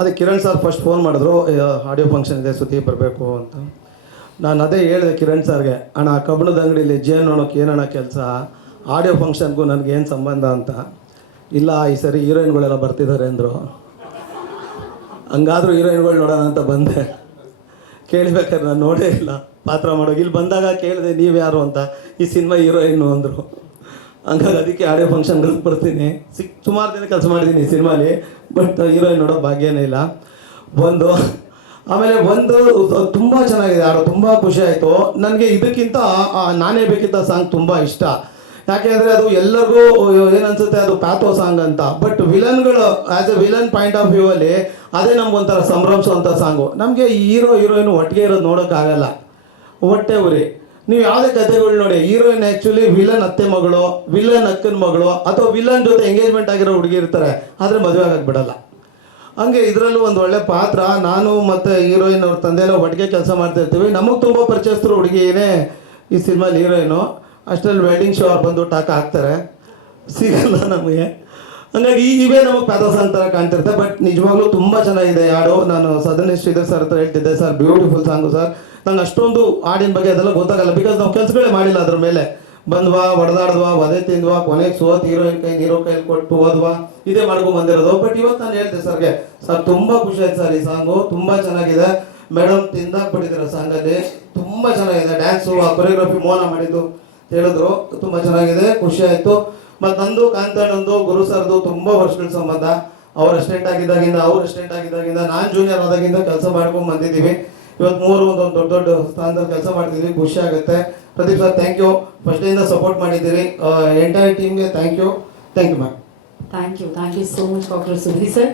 ಅದೇ Kiran sir first phone ಮಾಡಿದ್ರು, audio function ಇದೆ ಸುದೀಪ್ ಬರಬೇಕು ಅಂತ. ನಾನು ಅದೇ ಹೇಳಿದೆ ಕಿರಣ್ ಸರ್ಗೆ, ಅಣ್ಣ ಕಬ್ಬಣದ ಅಂಗಡಿಲಿ ಜೇನೋಣಕ್ಕೆ ಏನಣ್ಣ ಕೆಲಸ, ಆಡಿಯೋ ಫಂಕ್ಷನ್ಗೂ ನನಗೇನು ಸಂಬಂಧ ಅಂತ. ಇಲ್ಲ ಈ ಸರಿ ಹೀರೋಯಿನ್ಗಳೆಲ್ಲ ಬರ್ತಿದ್ದಾರೆ ಅಂದರು. ಹಂಗಾದರೂ ಹೀರೋಯಿನ್ಗಳು ನೋಡೋಣ ಅಂತ ಬಂದೆ. ಕೇಳಬೇಕಾದ್ರೆ ನಾನು ನೋಡೇ ಇಲ್ಲ ಪಾತ್ರ ಮಾಡೋಗಿ. ಇಲ್ಲಿ ಬಂದಾಗ ಕೇಳಿದೆ ನೀವು ಯಾರು ಅಂತ, ಈ ಸಿನಿಮಾ ಹೀರೋಯಿನ್ನು ಅಂದರು. ಹಂಗಾಗಿ ಅದಕ್ಕೆ ಆಡಿಯೋ ಫಂಕ್ಷನ್ಗಳಿಗೆ ಬರ್ತೀನಿ. ಸುಮಾರು ದಿನ ಕೆಲಸ ಮಾಡಿದ್ದೀನಿ ಈ ಸಿನಿಮಾಲಿ, ಬಟ್ ಹೀರೋಯಿನ್ ನೋಡೋ ಭಾಗ್ಯನೇ ಇಲ್ಲ. ಆಮೇಲೆ ತುಂಬ ಚೆನ್ನಾಗಿದೆ ಹಾಡು, ತುಂಬ ಖುಷಿ ಆಯಿತು ನನಗೆ. ಇದಕ್ಕಿಂತ ನಾನೇ ಬೇಕಿದ್ದ ಸಾಂಗ್ ತುಂಬ ಇಷ್ಟ. ಯಾಕೆಂದರೆ ಅದು ಎಲ್ಲರಿಗೂ ಏನನ್ಸುತ್ತೆ ಅದು ಪ್ಯಾಥೋ ಸಾಂಗ್ ಅಂತ, ಬಟ್ ವಿಲನ್ಗಳು as a villain point of view ಅಲ್ಲಿ ಅದೇ ನಮ್ಗೊಂಥರ ಸಂಭ್ರಮಿಸುವಂಥ ಸಾಂಗು. ನಮಗೆ ಹೀರೋಯಿನ್ ಒಟ್ಟಿಗೆ ಇರೋದು ನೋಡೋಕ್ಕಾಗಲ್ಲ, ಹೊಟ್ಟೆ ಉರಿ. ನೀವು ಯಾವುದೇ ಕಥೆಗಳು ನೋಡಿ, ಹೀರೋಯಿನ್ ಆ್ಯಕ್ಚುಲಿ ವಿಲನ್ ಅತ್ತೆ ಮಗಳು, ವಿಲನ್ ಅಕ್ಕನ ಮಗಳು, ಅಥವಾ ವಿಲನ್ ಜೊತೆ ಎಂಗೇಜ್ಮೆಂಟ್ ಆಗಿರೋ ಹುಡುಗಿ ಇರ್ತಾರೆ, ಆದರೆ ಮದುವೆ ಆಗಕ್ಕೆ ಬಿಡಲ್ಲ. ಹಂಗೆ ಇದರಲ್ಲೂ ಒಂದು ಒಳ್ಳೆ ಪಾತ್ರ. ನಾನು ಮತ್ತು ಹೀರೋಯಿನ್ ಅವ್ರ ತಂದೆ ಎಲ್ಲ ಒಟ್ಟಿಗೆ ಕೆಲಸ ಮಾಡ್ತಾಯಿರ್ತೀವಿ. ನಮಗೆ ತುಂಬ ಪರಿಚಯಸ್ಥರು ಹುಡುಗಿನೇ ಈ ಸಿನಿಮಾಲಿ ಹೀರೋಯಿನು. ಅಷ್ಟರಲ್ಲಿ ವೆಡ್ಡಿಂಗ್ ಶೋ ಅವ್ರು ಬಂದು ಟಾಕ ಹಾಕ್ತಾರೆ, ಸಿಗಲ್ಲ ನಮಗೆ. ಹಂಗಾಗಿ ಇವೇ ನಮಗೆ ಪ್ಯಾಥೋಸ್ ಅಂತರ ಕಾಣ್ತಿರುತ್ತೆ. ಬಟ್ ನಿಜವಾಗ್ಲೂ ತುಂಬ ಚೆನ್ನಾಗಿದೆ ಹಾಡು. ನಾನು ಸದನ ಶ್ರೀಧರ್ ಸರ್ ಹತ್ರ ಹೇಳ್ತಿದ್ದೆ, ಸರ್ ಬ್ಯೂಟಿಫುಲ್ ಸಾಂಗು ಸರ್. ನಂಗೆ ಅಷ್ಟೊಂದು ಹಾಡಿನ ಬಗ್ಗೆ ಅದೆಲ್ಲ ಗೊತ್ತಾಗಲ್ಲ, ಬಿಕಾಸ್ ನಾವು ಕೆಲಸಗಳೇ ಮಾಡಿಲ್ಲ ಅದ್ರ ಮೇಲೆ. ಬಂದ್ವಾ, ಹೊಡೆದಾಡ್ವಾ, ವಧೆ ತಿಂದ್ವಾ, ಕೊನೆಗೆ ಸೋತ್ ಹೀರೋಯಿನ್ ಹೀರೋ ಕೈಲಿ ಕೊಟ್ಟು ಹೋದ್ವಾ, ಇದೇ ಮಾಡ್ಕೊಂಡು ಬಂದಿರೋದು. ಬಟ್ ಇವತ್ತು ನಾನು ಹೇಳ್ದೆ ಸರ್ಗೆ, ಸರ್ ತುಂಬ ಖುಷಿ ಆಯ್ತು ಸರ್, ಈ ಸಾಂಗು ತುಂಬ ಚೆನ್ನಾಗಿದೆ. ಮೇಡಮ್ ತಿಂದಾಕ್ಬಿಟ್ಟಿದ್ದೀರ ಸಾಂಗಲ್ಲಿ, ತುಂಬ ಚೆನ್ನಾಗಿದೆ. ಡ್ಯಾನ್ಸು, ಆ ಕೊರಿಯೋಗ್ರಫಿ ಮೋನ ಮಾಡಿದ್ದು ಹೇಳಿದ್ರು, ತುಂಬ ಚೆನ್ನಾಗಿದೆ, ಖುಷಿ ಆಯಿತು. ಮತ್ತು ನಂದು ಕಾಂತಣ್ಣಂದು ಗುರು ಸರ್ದು ತುಂಬ ವರ್ಷಗಳ ಸಂಬಂಧ. ಅವ್ರ ಅಸಿಸ್ಟೆಂಟ್ ಆಗಿದ್ದಾಗಿಂದ ನಾನು ಜೂನಿಯರ್ ಆದಾಗಿಂದ ಕೆಲಸ ಮಾಡ್ಕೊಂಡು ಬಂದಿದ್ದೀವಿ. ಇವತ್ತು ಒಂದು ದೊಡ್ಡ ಸ್ಥಾನದಲ್ಲಿ ಕೆಲಸ ಮಾಡ್ತಿದ್ವಿ, ಖುಷಿ ಆಗುತ್ತೆ. ಪ್ರದೀಪ್ ಸರ್ ಥ್ಯಾಂಕ್ ಯು, ಫಸ್ಟಿಂದ ಸಪೋರ್ಟ್ ಮಾಡಿದ್ದೀರಿ. ಎಂಟೈರ್ ಟೀಮ್ಗೆ thank you ma'am. Thank you so much doctor Sudheer sir.